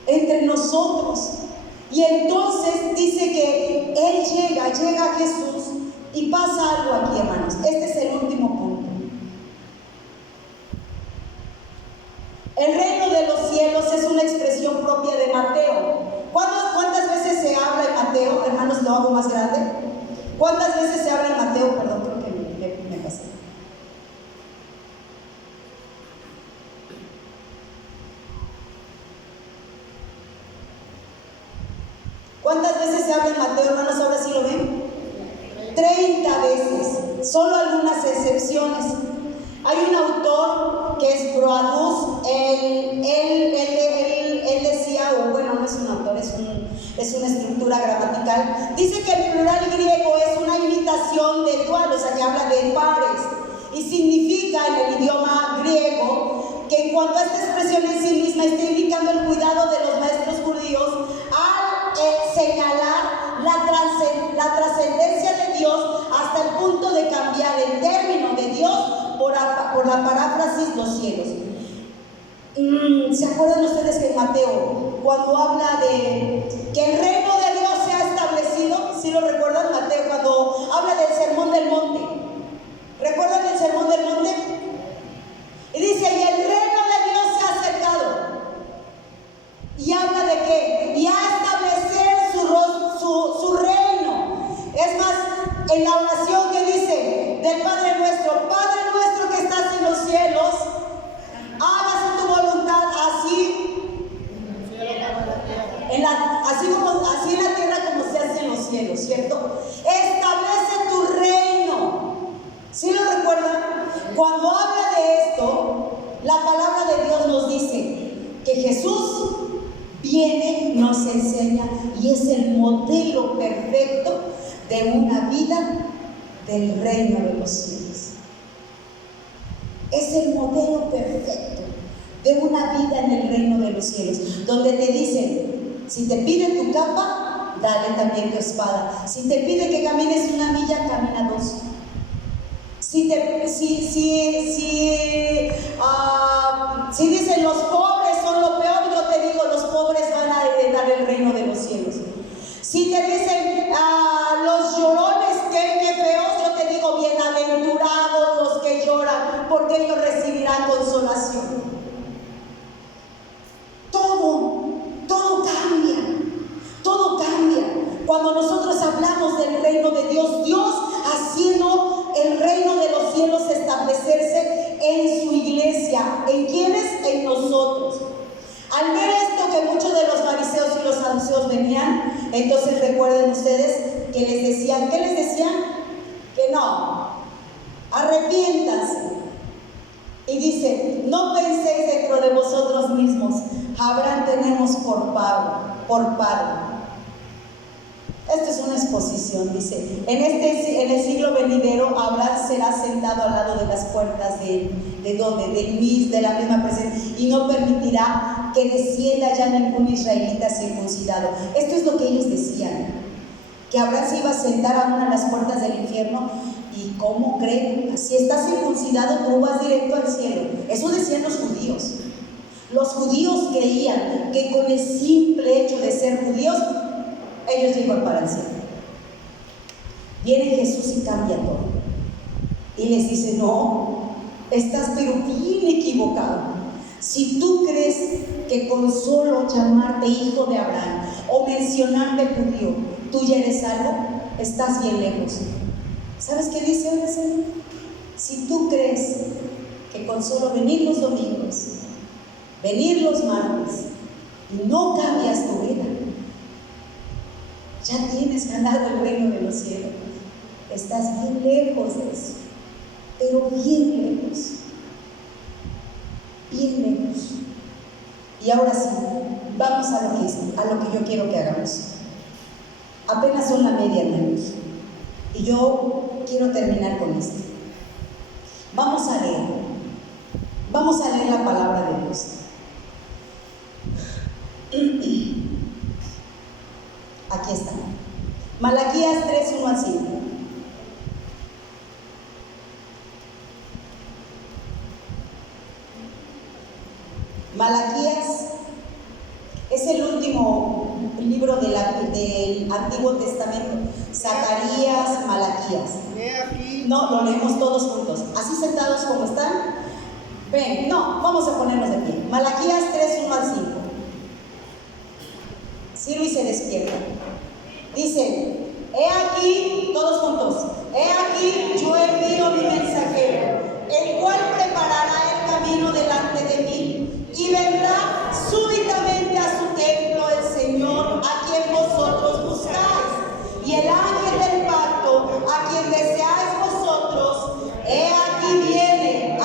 Entre nosotros. Y entonces dice que Él llega Jesús. Y pasa algo aquí, hermanos. Este es el último punto. El reino de los cielos es una expresión propia de Mateo. ¿Cuántas veces se habla en Mateo? Hermanos, lo hago más grande. ¿Cuántas veces se habla en Mateo? Perdón, creo que me pasé. ¿Cuántas veces se habla en Mateo, hermanos? Ahora sí lo ven. 30 veces. Solo algunas excepciones. Hay un autor que es Broadus, él decía, o bueno, no es un autor, es una estructura gramatical. Dice que el plural griego es una imitación de dual, o sea, que habla de pares, y significa en el idioma griego que en cuanto a esta expresión en sí misma está indicando el cuidado de los maestros judíos al señalar la trascendencia de Dios hasta el punto de cambiar el término de Dios por la paráfrasis los cielos. ¿Se acuerdan ustedes que en Mateo, cuando habla de que el reino de Dios se ha establecido? ¿Sí lo recuerdan? Mateo, cuando habla del sermón del monte. ¿Recuerdan el sermón del monte? Y dice, y el reino de Dios se ha acercado. Y habla de qué? Y a establecer su reino. Es más, en la oración que dice del Padre nuestro que estás en los cielos, hágase tu voluntad así en la tierra como se hace en los cielos, ¿cierto? Establece tu reino. ¿Sí lo recuerdan? Cuando habla de esto, la palabra de Dios nos dice que Jesús viene, nos enseña y es el modelo perfecto de una vida del reino de los cielos. Es el modelo perfecto de una vida en el reino de los cielos, donde te dicen, si te piden tu capa, dale también tu espada. Si te pide que camines una milla, camina dos. Si dicen los pobres son lo peor, yo te digo, los pobres van a heredar el reino de los cielos. Si te dicen los llorones, qué feos, yo te digo, bienaventurados los que lloran, porque ellos recibirán consolación. Todo cambia. Cuando nosotros hablamos del reino de Dios, Dios haciendo el reino de los cielos establecerse en su iglesia. ¿En quiénes? En nosotros. Al ver esto, que muchos de los fariseos y los saduceos venían, entonces recuerden ustedes que les decían, ¿qué les decían? Que no, arrepiéntanse. Y dice, no penséis dentro de vosotros mismos, Abraham tenemos por padre. Esto es una exposición, dice, en el siglo venidero Abraham será sentado al lado de las puertas de la misma presencia, y no permitirá que descienda ya ningún israelita circuncidado. Esto es lo que ellos decían, que Abraham se iba a sentar aún a las puertas del infierno. ¿Y cómo creen? Si estás circuncidado, tú vas directo al cielo. Eso decían los judíos. Los judíos creían que con el simple hecho de ser judíos, ellos iban para el cielo. Viene Jesús y cambia todo. Y les dice, no, estás pero bien equivocado. Si tú crees que con solo llamarte hijo de Abraham o mencionarte judío, tú ya eres salvo, estás bien lejos. ¿Sabes qué dice ahora, Señor? Si tú crees que con solo venir los domingos, venir los martes, y no cambias tu vida, ya tienes ganado el reino de los cielos. Estás bien lejos de eso, pero bien lejos. Bien lejos. Y ahora sí, vamos a lo que yo quiero que hagamos. Apenas son la medianoche. Y yo quiero terminar con esto. Vamos a leer la palabra de Dios. Aquí está. Malaquías 3, 1 al 5. Malaquías es el último libro del Antiguo Testamento. Zacarías, Malaquías. No, lo leemos todos juntos. Así sentados como están. Ven, no, vamos a ponernos de pie. Malaquías 3, 1 al 5. Sirve y se despierta. Dice, he aquí, todos juntos, he aquí yo envío mi mensajero, el cual preparará el camino delante de mí, y vendrá súbitamente a su templo el Señor, a quien vosotros buscáis, y el ángel del pacto, a quien deseáis vosotros, he aquí viene,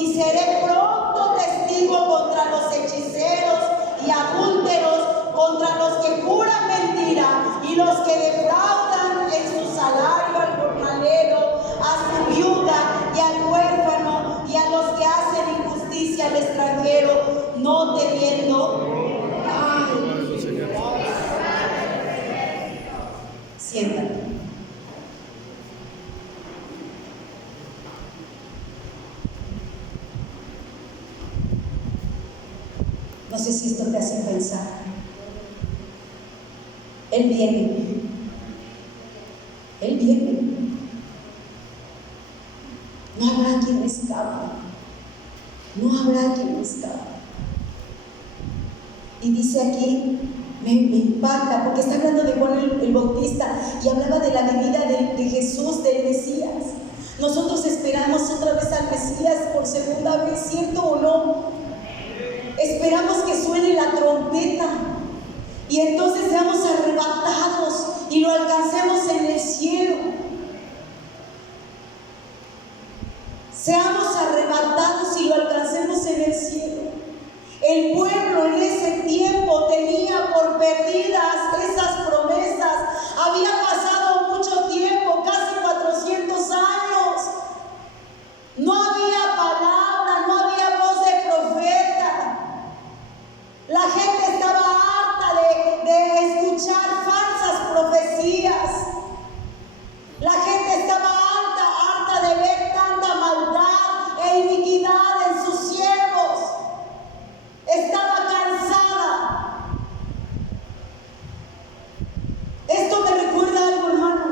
y seré pronto testigo contra los hechiceros y adúlteros, contra los que juran mentira y los que defraudan en su salario al jornalero, a su viuda y al huérfano, y a los que hacen injusticia al extranjero, no teniendo. Siéntate. No sé si esto te hace pensar. Él viene. Él viene. No habrá quien escape. No habrá quien escape. Y dice aquí, me impacta, porque está hablando de Juan el Bautista y hablaba de la venida de Jesús, del Mesías. Nosotros esperamos otra vez al Mesías por segunda vez, ¿cierto o no? Esperamos que suene la trompeta y entonces seamos arrebatados y lo alcancemos en el cielo. Seamos arrebatados y lo alcancemos en el cielo. El pueblo en ese tiempo tenía por perdidas esas promesas. Había pasado mucho tiempo, casi 400 años. No había palabra, no había voz de profeta. La gente estaba harta de escuchar falsas profecías. La gente estaba harta de ver tanta maldad e iniquidad en sus siervos. Estaba cansada. Esto me recuerda algo, hermano.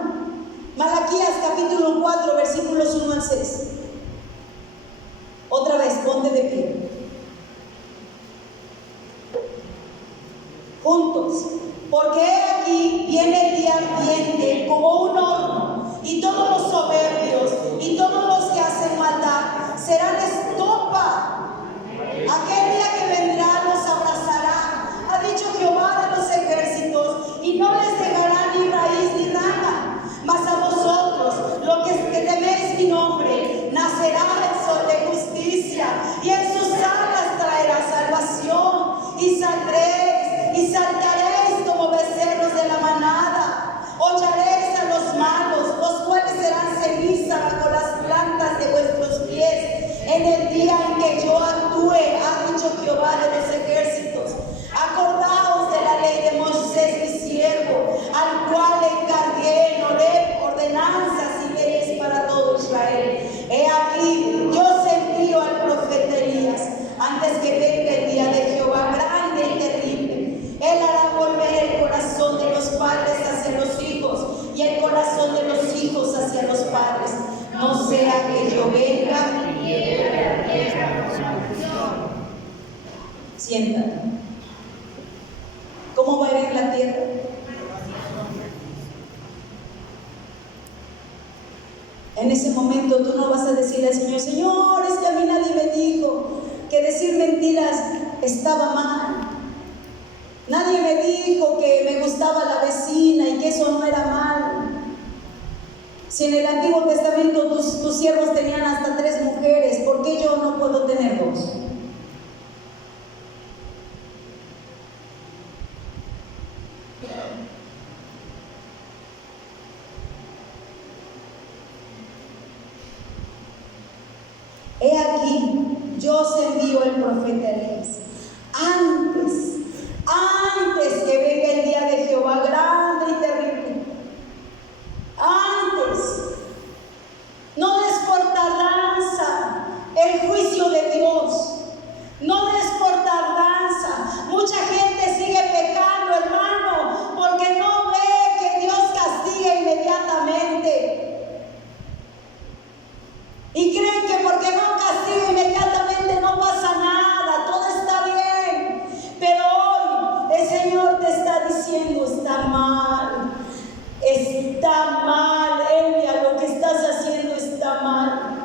Malaquías capítulo 4, versículos 1 al 6. Otra vez, ponte de pie. Juntos. Porque aquí viene el día ardiente como un horno, y todos los soberbios y todos los que hacen maldad serán estopa. Aquel día que vendrá los abrazará, ha dicho Jehová de los ejércitos, y no les dejará ni raíz ni rama. Mas a vosotros, los que teméis mi nombre, nacerá el sol de justicia, y en sus alas traerá salvación, y saldréis y saltaréis como becerros de la manada. Hollaréis a los malos, los cuales serán ceniza bajo las plantas de vuestros pies. En el día en que yo actúe, ha dicho Jehová de los ejércitos. Acordaos de la ley de Moisés mi siervo, al cual encargué en Horeb ordenanzas y leyes para todo Israel. He aquí, yo os envío al profeta Elías, antes que venga el día de Jehová grande y terrible. Él hará volver el corazón de los padres hacia los hijos, y el corazón de los hijos hacia los padres, no sea que yo venga. Siéntate. ¿Cómo va a ir la tierra? En ese momento tú no vas a decirle al Señor: Señor, es que a mí nadie me dijo que decir mentiras estaba mal. Nadie me dijo que me gustaba la vecina y que eso no era mal. Si en el Antiguo Testamento tus siervos tenían hasta 3 mujeres, ¿por qué yo no puedo tener 2? He aquí, yo os envío el profeta Elías, antes que venga el día de Jehová grande y terrible. Antes. No des por tardanza el juicio de Dios. No des por tardanza. Mucha gente sigue pecando, hermano, porque no ve que Dios castiga inmediatamente. Y creen que porque no castiga inmediatamente no pasa nada, todo está bien. Pero hoy el Señor te está diciendo: está mal. Está mal, Elia, lo que estás haciendo está mal.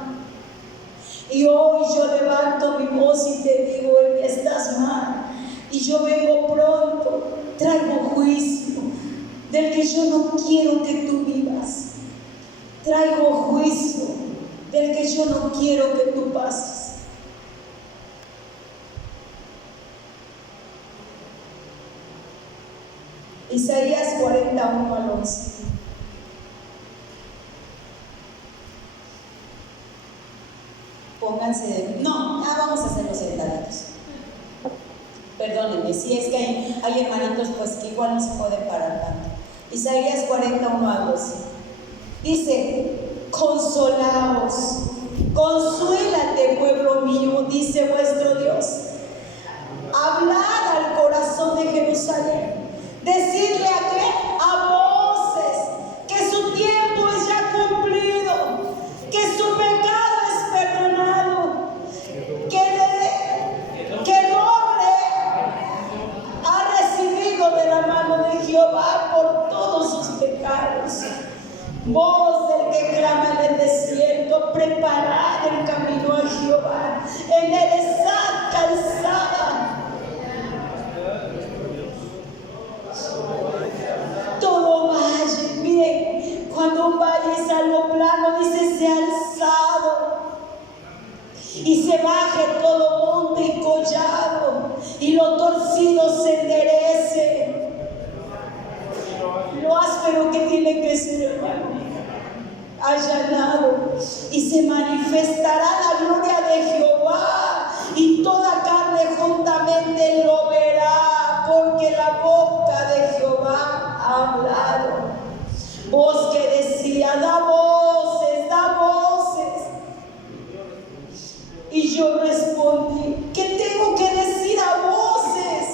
Y hoy yo levanto mi voz y te digo: Elia, estás mal. Y yo vengo pronto, traigo juicio del que yo no quiero que tú vivas. Traigo juicio del que yo no quiero que tú pases. Isaías 41 al 11. Pónganse de... No, vamos a hacerlo sentaditos. Perdónenme, si es que hay hermanitos pues que igual no se pueden parar tanto. Isaías 41 al 12. Dice: consolaos, consuélate, pueblo mío, dice vuestro Dios. Hablad al corazón de Jerusalén. Decidle a qué? A voces que su tiempo es ya cumplido, que su pecado es perdonado, que el hombre ha recibido de la mano de Jehová por todos sus pecados. Voz del que clama en el desierto, preparad el camino a Jehová, enderezad calzada. Todo valle, miren, cuando un valle es algo plano, dice sea alzado, y se baje todo monte y collado, y lo torcido se enderece. Lo áspero que tiene que ser, hermano, allanado, y se manifestará la gloria de Jehová, y toda carne juntamente lo verá, porque la boca de Jehová ha hablado. Voz que decía: da voces, da voces. Y yo respondí: ¿qué tengo que decir a voces?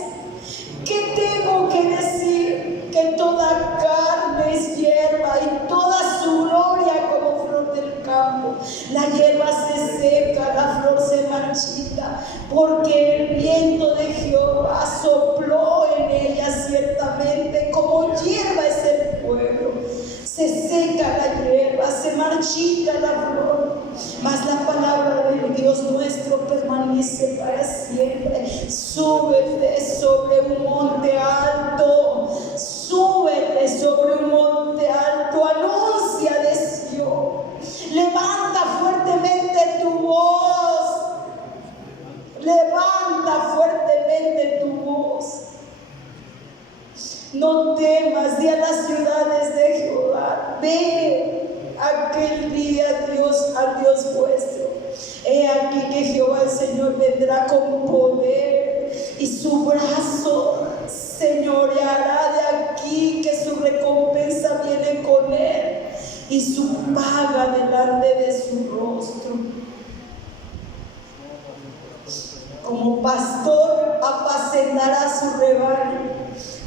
¿Qué tengo que decir? Que toda carne es hierba y toda su gloria como flor del campo. La hierba se seca, la flor se marchita, porque el viento de Jehová sopló en ella ciertamente. Como hierba es el pueblo, se seca la hierba, se marchita la flor, mas la palabra de Dios nuestro permanece para siempre. Súbete sobre un monte alto, súbete sobre un monte alto, anuncia de Sion, levanta fuertemente tu voz, levanta fuertemente tu voz. No temas, di a las ciudades de Jehová, ve aquel día al Dios vuestro. He aquí que Jehová el Señor vendrá con poder, y su brazo señoreará de aquí, que su recompensa viene con él, y su paga delante de su rostro. Como pastor apacentará su rebaño,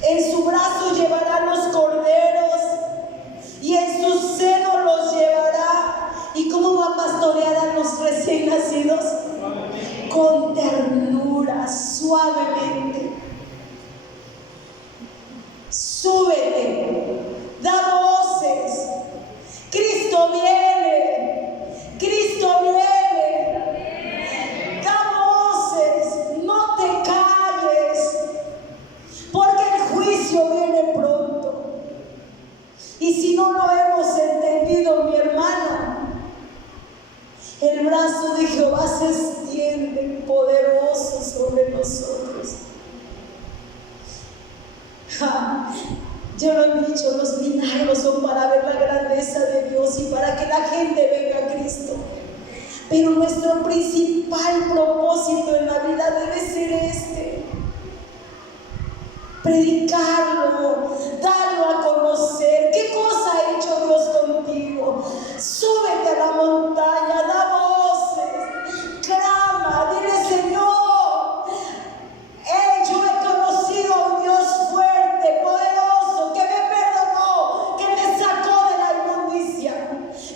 en su brazo llevará los corderos, y en su seno los llevará. ¿Y cómo va a pastorear a los recién nacidos? Con ternura, suavemente. Súbete, da voces. Cristo viene, Cristo viene. Da voces, no te calles, porque el juicio viene pronto. Y si no lo hemos entendido, mi hermano, el brazo de Jehová se extiende poderoso sobre nosotros. Yo lo he dicho, los milagros son para ver la grandeza de Dios y para que la gente venga a Cristo. Pero nuestro principal propósito en la vida debe ser este: predicarlo, darlo a conocer. ¿Qué cosa ha hecho Dios contigo? Súbete a la montaña, da voces, clama, dile: Señor, yo he conocido a un Dios fuerte, poderoso, que me perdonó, que me sacó de la inmundicia,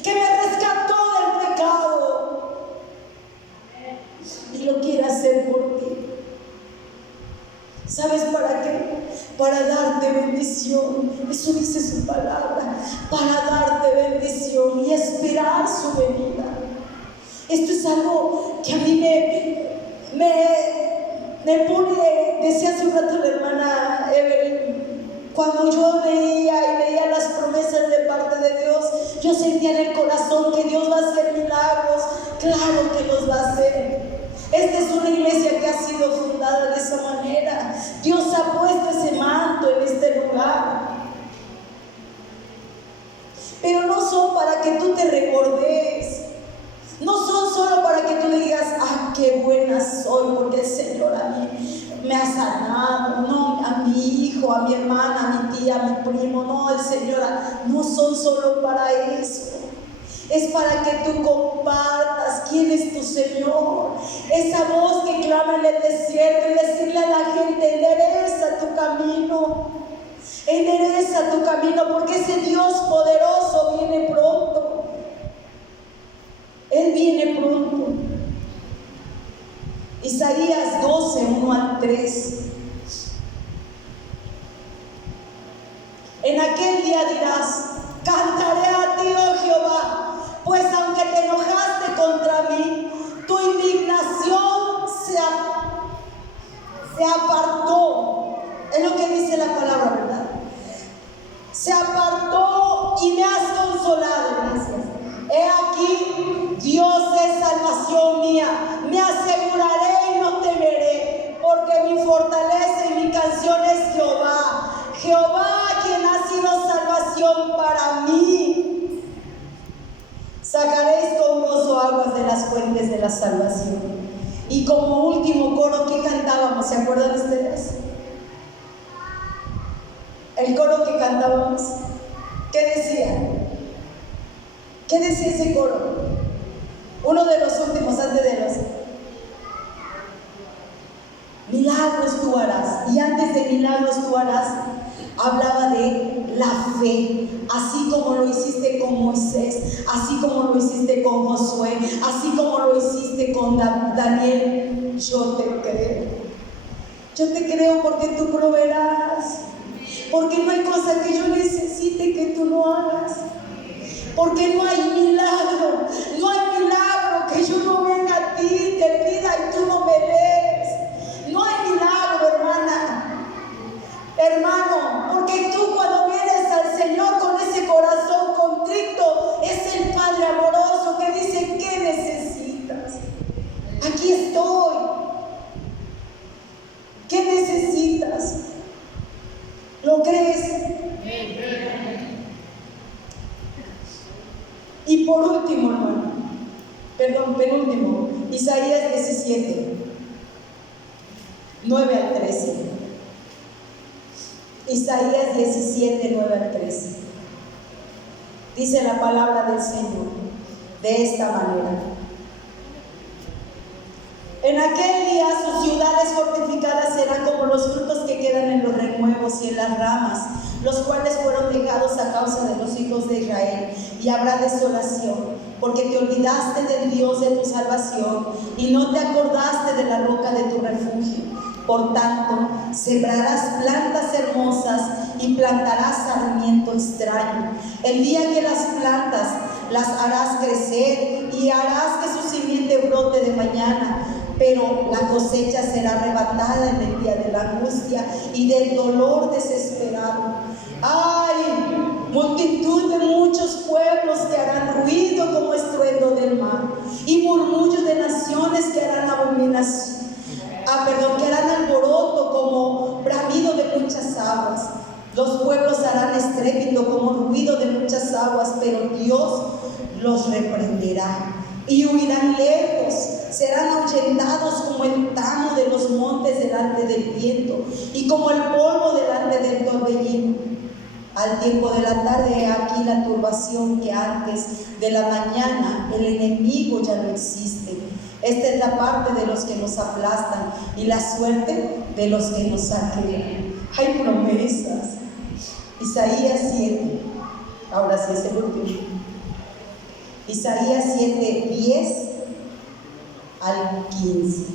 que me rescató del pecado, y lo quiere hacer por ti. ¿Sabes para qué? Para darte bendición. Eso dice su palabra. Para darte bendición y esperar su venida. Esto es algo que a mí me pone, decía hace un rato la hermana Evelyn, cuando yo veía las promesas de parte de Dios, yo sentía en el corazón que Dios va a hacer milagros. Claro que los va a hacer. Esta es una iglesia que ha sido fundada de esa manera. Dios ha puesto ese manto en este lugar. pero no son para que tú te recordes. No son solo para que tú le digas, ah, qué buena soy, porque el Señor a mí me ha sanado. No, a mi hijo, a mi hermana, a mi tía, a mi primo. No, el Señor, no son solo para eso. Es para que tú compartas quién es tu Señor. Esa voz que clama en el desierto y decirle a la gente, endereza tu camino. Endereza tu camino, porque ese Dios poderoso viene pronto. Él viene pronto. Isaías 12, 1 al 3. En aquel día dirás, cantaré a ti, oh Jehová, pues aunque te enojaste contra mí, tu indignación se apartó. Es lo que dice la palabra, ¿verdad? Se apartó y me has consolado. Gracias. He aquí, Dios es salvación mía. Me aseguraré y no temeré, porque mi fortaleza y mi canción es Jehová. Jehová, quien ha sido salvación para mí. Sacaréis con gozo aguas de las fuentes de la salvación. Y como último coro, ¿qué cantábamos? ¿Se acuerdan ustedes? El coro que cantábamos, ¿qué decía? ¿Qué decía ese coro? Uno de los últimos, antes de los milagros tú harás. Y antes de milagros tú harás, hablaba de la fe, así como lo hiciste con Moisés, así como lo hiciste con Josué, así como lo hiciste con Daniel. Yo te creo. Yo te creo porque tú proveerás. Porque no hay cosa que yo necesite que tú no hagas. Porque no hay milagro que yo no venga a ti, te pida y tú no me des. No hay milagro, hermana, hermano, porque tú cuando vienes al Señor con ese corazón contrito, es el Padre amoroso que dice, ¿qué necesitas? Aquí estoy. ¿Qué necesitas? ¿Lo crees? Y por último, hermano, penúltimo, Isaías 17, 9 al 13. Isaías 17, 9 al 13. Dice la palabra del Señor de esta manera. En aquel día sus ciudades fortificadas serán como los frutos que quedan en los renuevos y en las ramas, los cuales fueron dejados a causa de los hijos de Israel, y habrá desolación, porque te olvidaste del Dios de tu salvación y no te acordaste de la roca de tu refugio. Por tanto, sembrarás plantas hermosas y plantarás sarmiento extraño. El día que las plantas las harás crecer y harás que su simiente brote de mañana, pero la cosecha será arrebatada en el día de la angustia y del dolor desesperado. ¡Ay! Multitud de muchos pueblos que harán ruido como estruendo del mar, y murmullos de naciones que harán abominación. Que harán alboroto como bramido de muchas aguas. Los pueblos harán estrépito como ruido de muchas aguas, pero Dios los reprenderá y huirán lejos, serán ahuyentados como el tamo de los montes delante del viento y como el polvo delante del torbellino. Al tiempo de la tarde, he aquí la turbación que antes de la mañana el enemigo ya no existe. Esta es la parte de los que nos aplastan y la suerte de los que nos saquean. Hay promesas. Isaías 7, ahora sí es el último. Isaías 7, 10 al 15.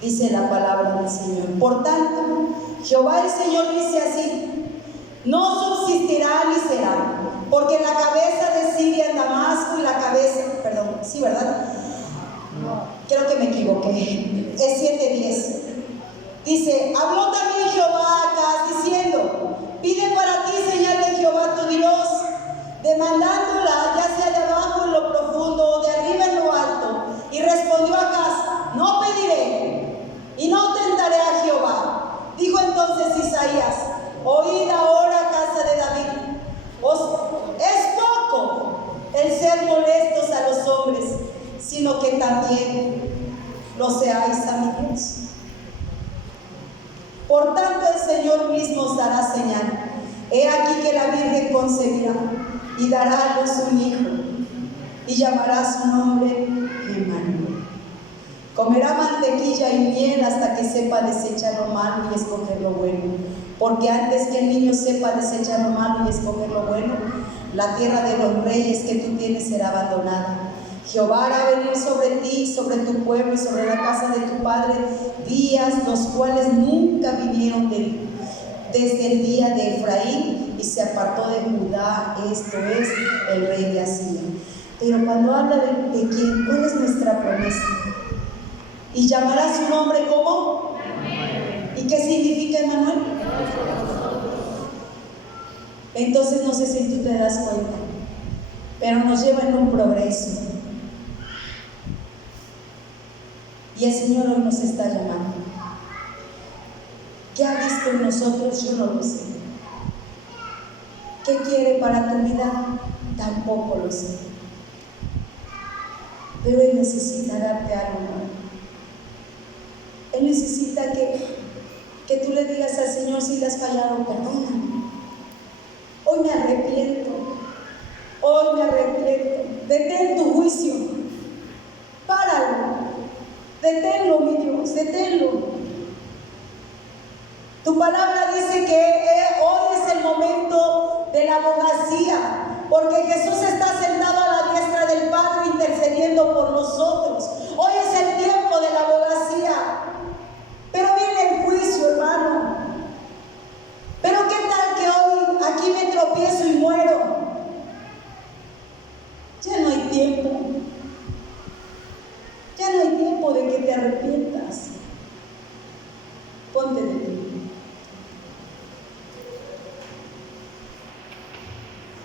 Dice la palabra del Señor. Por tanto, Jehová el Señor dice así: no subsistirá ni será, porque la cabeza de Siria en Damasco y la cabeza, perdón, sí, ¿verdad? Creo que me equivoqué. Es 7:10. Dice: habló también Jehová a Acaz diciendo: pide para ti señal de Jehová tu Dios, demandándola ya sea de abajo en lo profundo o de arriba en lo alto. Y respondió Acaz: no pediré y no tentaré a Jehová. Dijo entonces Isaías: oíd ahora, casa de David, los hombres, sino que también lo seáis a mi Dios. Por tanto, el Señor mismo os dará señal. He aquí que la Virgen concebirá y dará a luz un hijo, y llamará su nombre Emmanuel. Comerá mantequilla y miel hasta que sepa desechar lo malo y escoger lo bueno. Porque antes que el niño sepa desechar lo malo y escoger lo bueno, la tierra de los reyes que tú tienes será abandonada. Jehová hará venir sobre ti, sobre tu pueblo y sobre la casa de tu padre días los cuales nunca vinieron desde el día de Efraín, y se apartó de Judá, esto es, el rey de Asiria. Pero cuando habla de quién, ¿cuál es nuestra promesa? Y llamará su nombre como. ¿Y qué significa Emmanuel? Entonces no sé si tú te das cuenta, pero nos lleva en un progreso. Y el Señor hoy nos está llamando. ¿Qué ha visto en nosotros? Yo no lo sé. ¿Qué quiere para tu vida? Tampoco lo sé. Pero Él necesita darte algo nuevo. Él necesita que tú le digas al Señor: si le has fallado, perdóname. Hoy me arrepiento. Hoy me arrepiento. Detén tu juicio. Páralo. Deténlo, mi Dios, deténlo. Tu palabra dice que hoy es el momento de la abogacía, porque Jesús está sentado a la diestra del Padre intercediendo por nosotros. Hoy es el tiempo de la abogacía. Pero viene el juicio, hermano. Pero ¿qué tal que hoy aquí me tropiezo y muero? Ya no hay tiempo.